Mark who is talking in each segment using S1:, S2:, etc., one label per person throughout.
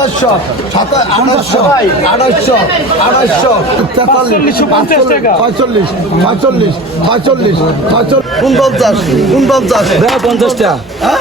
S1: সাতাশশো আঠাশশো আঠাশশো আঠাশশো তেতাল্লিশ ছয়চল্লিশ ছয়চল্লিশ ছয়চল্লিশ ছয়চল্লিশ। উনপঞ্চাশ উনপঞ্চাশ।
S2: পঞ্চাশটা।
S1: হ্যাঁ?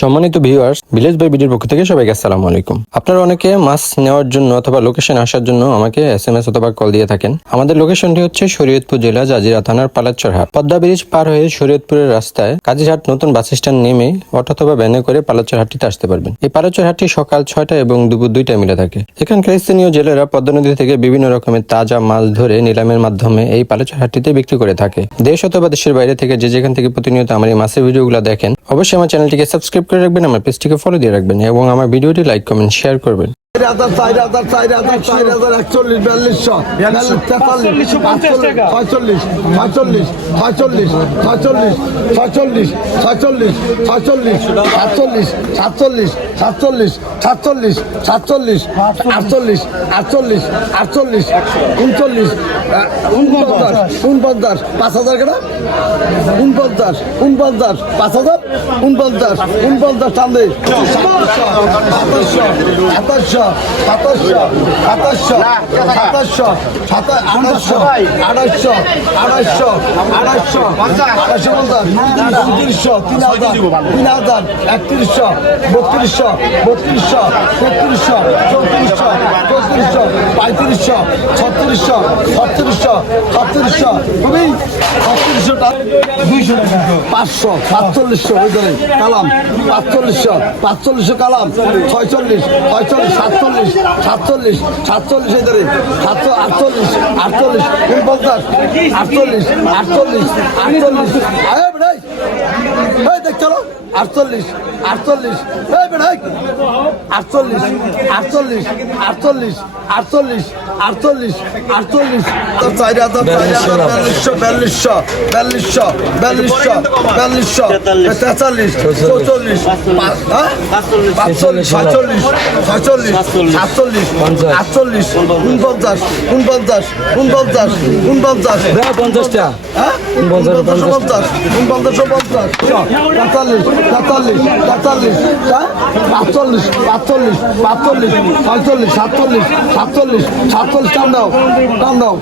S3: সম্মানিত ভিউয়ার্স ভিলেজ বাই ভিডিওর পক্ষ থেকে সবাইকে আসসালামু আলাইকুম। আপনারা অনেকে মাছ নেওয়ার জন্য অথবা লোকেশন আসার জন্য আমাকে এস এম এস অথবা কল দিয়ে থাকেন। আমাদের লোকেশনটি হচ্ছে শরীয়তপুর জেলা জাজিরা থানার পালাচ্চর হাট পদ্মা ব্রিজ পার হয়ে শরীয়তপুরের রাস্তায় কাজীরহাট নতুন বাস স্ট্যান্ড নেমে অটো অথবা ভ্যানে করে পালাচ্চর হাটটিতে আসতে পারবেন। এই পারাচর হাটটি সকাল ছয়টা এবং দুপুর দুইটা মিলে থাকে। এখানকার স্থানীয় জেলেরা পদ্মা নদী থেকে বিভিন্ন রকমের তাজা মাছ ধরে নিলামের মাধ্যমে এই পারচর হাটটিতে বিক্রি করে থাকে। দেশ অথবা দেশের বাইরে থেকে যে যেখান থেকে প্রতিনিয়ত আমার এই মাছের ভিডিওগুলো দেখেন, অবশ্যই আমার চ্যানেলটিকে সাবস্ক্রাইব করে রাখবেন, আমার পেজটিকে ফলো দিয়ে রাখবেন এবং আমার ভিডিওটি লাইক কমেন্ট শেয়ার করবেন।
S1: চার হাজার চার হাজার চার হাজার চার হাজার একচল্লিশ বিয়াল্লিশশো বিয়াল্লিশ তেতাল্লিশ ছয়চল্লিশ ছয়চল্লিশ ছয়চল্লিশ ছয়চল্লিশ ছয়চল্লিশ ছয়চল্লিশ ছয়চল্লিশ সাতচল্লিশ সাতচল্লিশ সাতচল্লিশ সাতচল্লিশ সাতচল্লিশ আটচল্লিশ আটচল্লিশ আটচল্লিশ উনচল্লিশ উনপঞ্চাশ উনপঞ্চাশ পাঁচ হাজার কেনা? উনপঞ্চাশ উনপঞ্চাশ পাঁচ হাজার উনপঞ্চাশ উনপঞ্চাশ টান্দে সাতাশশো পাঁচশো সাতচল্লিশশো কালাম পাঁচচল্লিশশো পাঁচচল্লিশশো কালাম। ছয়চল্লিশ ছয়চল্লিশ সাতচল্লিশ সাতচল্লিশ সাতচল্লিশ এই ধরে সাতশো আটচল্লিশ আটচল্লিশ উনপঞ্চাশ আটচল্লিশ আটচল্লিশ আটচল্লিশ। বেটাই। এই দেখ চলো। আটচল্লিশ আটচল্লিশ। এই বেটাই আটচল্লিশ আটচল্লিশ আটচল্লিশ আটচল্লিশ আটচল্লিশ আটচল্লিশ। চার হাজার চার হাজার বিয়াল্লিশশো বিয়াল্লিশশো বিয়াল্লিশশো বিয়াল্লিশশো বিয়াল্লিশশো তেতাল্লিশ। চৌচল্লিশ হ্যাঁ? পাঁচচল্লিশ ছয়চল্লিশ ছয়চল্লিশ সাতচল্লিশ। আটচল্লিশ উনপঞ্চাশ উনপঞ্চাশ উনপঞ্চাশ উনপঞ্চাশ।
S2: পঞ্চাশটা।
S1: হ্যাঁ? উনপঞ্চাশশো পঞ্চাশ। উনপঞ্চাশশো পঞ্চাশ। তেতাল্লিশ তেতাল্লিশ তেতাল্লিশ পাঁচচল্লিশ পাঁচচল্লিশ পাঁচচল্লিশ ছয়চল্লিশ সাতচল্লিশ সাতচল্লিশ সাতচল্লিশ টান দাও টান দাও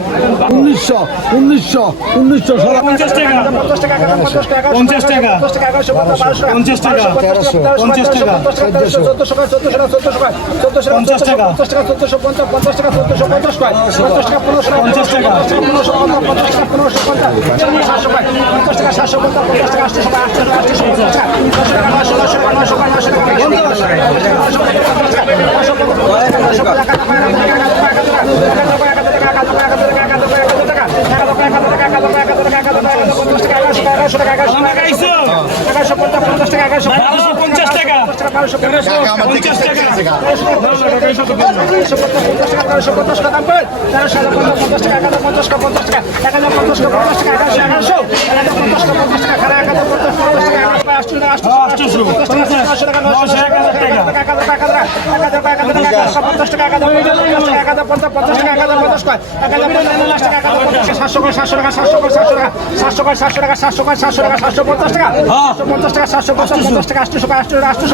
S1: উনিশশো উনিশশো উনিশশো পঞ্চাশ টাকা
S4: পঞ্চাশ টাকা পঞ্চাশ টাকা তেরোশো পঞ্চাশ টাকা চোদ্দশো চোদ্দশো চোদ্দশো পঞ্চাশ টাকা পঞ্চাশ টাকা চোদ্দশো পঞ্চাশ টাকা চোদ্দশো পঞ্চাশ টাকা পঞ্চাশ টাকা পনেরোশো পঞ্চাশ টাকা পনেরোশো পঞ্চাশ টাকা পনেরোশো পঞ্চাশ সাতশো পঞ্চাশ টাকা সাতশো পঞ্চাশ পঞ্চাশ টাকা আটশো টাকা আটশো টাকা আটশো পঞ্চাশ টাকা নশো নশো টাকা নশো টাকা নশো টাকা টাকা সাতশো সাতশো টাকা সাতশো সাতশো টাকা সাতশো সাতশো টাকা সাতশো সাতশো টাকা সাতশো পঞ্চাশ টাকা পঞ্চাশ টাকা সাতশো পঞ্চাশ টাকা আটশো আটশো আটশো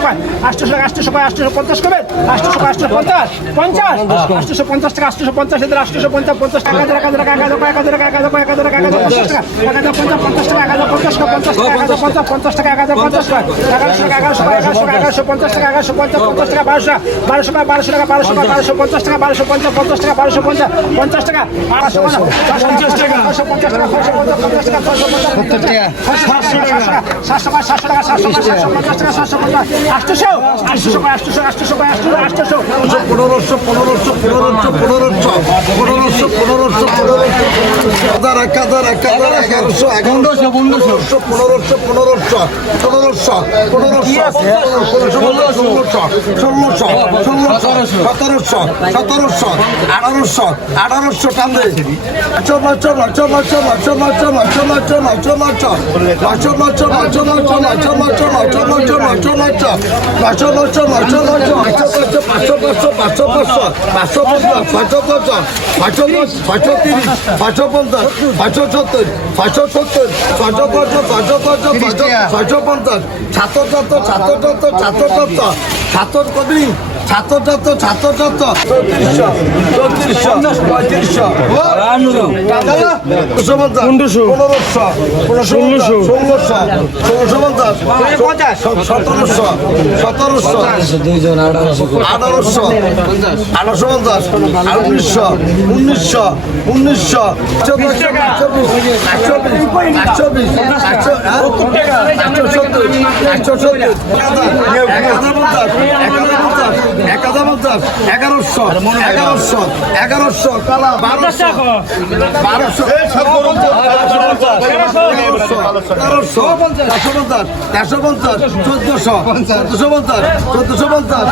S4: আটশো টাকা আটশো আটশো পঞ্চাশ করবে আটশো আটশো পঞ্চাশ পঞ্চাশ আটশো পঞ্চাশ টাকা আটশো পঞ্চাশ এদের আটশো পঞ্চাশ পঞ্চাশ টাকা এক হাজার টাকা এক হাজার এক হাজার এক হাজার এক হাজার এক হাজার পঞ্চাশ টাকা এক হাজার পঞ্চাশ পঞ্চাশ টাকা এক হাজার পঞ্চাশ পঞ্চাশ টাকা এক হাজার পঞ্চাশ পঞ্চাশ টাকা এক হাজার পঞ্চাশ টাকা এগারোশো টাকা এগারোশো এগারোশো পঞ্চাশ টাকা এগারোশো পঞ্চাশ পঞ্চাশ টাকা বারোশো বারোশো টাকা বারোশো টাকা বারোশো টাকা বারোশো পঞ্চাশ টাকা বারোশো পঞ্চাশ পঞ্চাশ টাকা বারোশো পঞ্চাশ পঞ্চাশ টাকা বারোশো পঞ্চাশ টাকা বারোশো পঞ্চাশ টাকা ছয়শো পঞ্চাশ টাকা ছয়শো পঞ্চাশ সাতশো টাকা সাতশো টাকা সাতশো সাতশো পঞ্চাশ টাকা সাতশো পঞ্চাশ আটশোশো আটশোশো আটশোশো আটশোশো আটশোশো আটশোশো
S1: পনেরোশো পনেরোশো পনেরোশো পনেরোশো পনেরোশো পনেরোশো পনেরোশো হাজার এক হাজার এক হাজার এগারোশো এগারোশো পনেরোশো পনেরোশো পনেরোশো পনেরোশো পনেরোশো ষোলোশো ষোলোশো সতেরোশো সতেরোশো আঠারোশো আঠারোশো নশো পাঁচশো পাঁচশো পাঁচশো পাঁচশো পাঁচশো পাঁচশো পাঁচশো দশ পাঁচশো তিরিশ পাঁচশো পঞ্চাশ পাঁচশো সত্তর পাঁচশো সত্তর ছয়শো পাঁচশো ছয়শো পাঁচশো ছয়শো ছয়শো পঞ্চাশ সাতশো সত্তর সাতশো সত্তর সাতশো সত্তর কবি ছাত্র ছাত্র ছাত্র ছাত্র চৌত্রিশশো চৌত্রিশশো পঁয়ত্রিশশো। পনেরোশো পঞ্চাশ। পনেরোশো ষোলোশো। ষোলোশো ষোলোশো পঞ্চাশ। সতেরোশো সতেরোশো আঠারোশো আঠারোশো পঞ্চাশ উনিশশো উনিশশো উনিশশো চব্বিশ চব্বিশ চব্বিশ একশো বিশ একশো একশো সত্তর একশো সত্তর এক হাজার পঞ্চাশ এগারোশো এগারোশো এগারোশো কালা বারোশো বারোশো তেরোশো তেরোশো পঞ্চাশ তেরোশো পঞ্চাশ চোদ্দশো চোদ্দশো পঞ্চাশ চোদ্দশো পঞ্চাশ।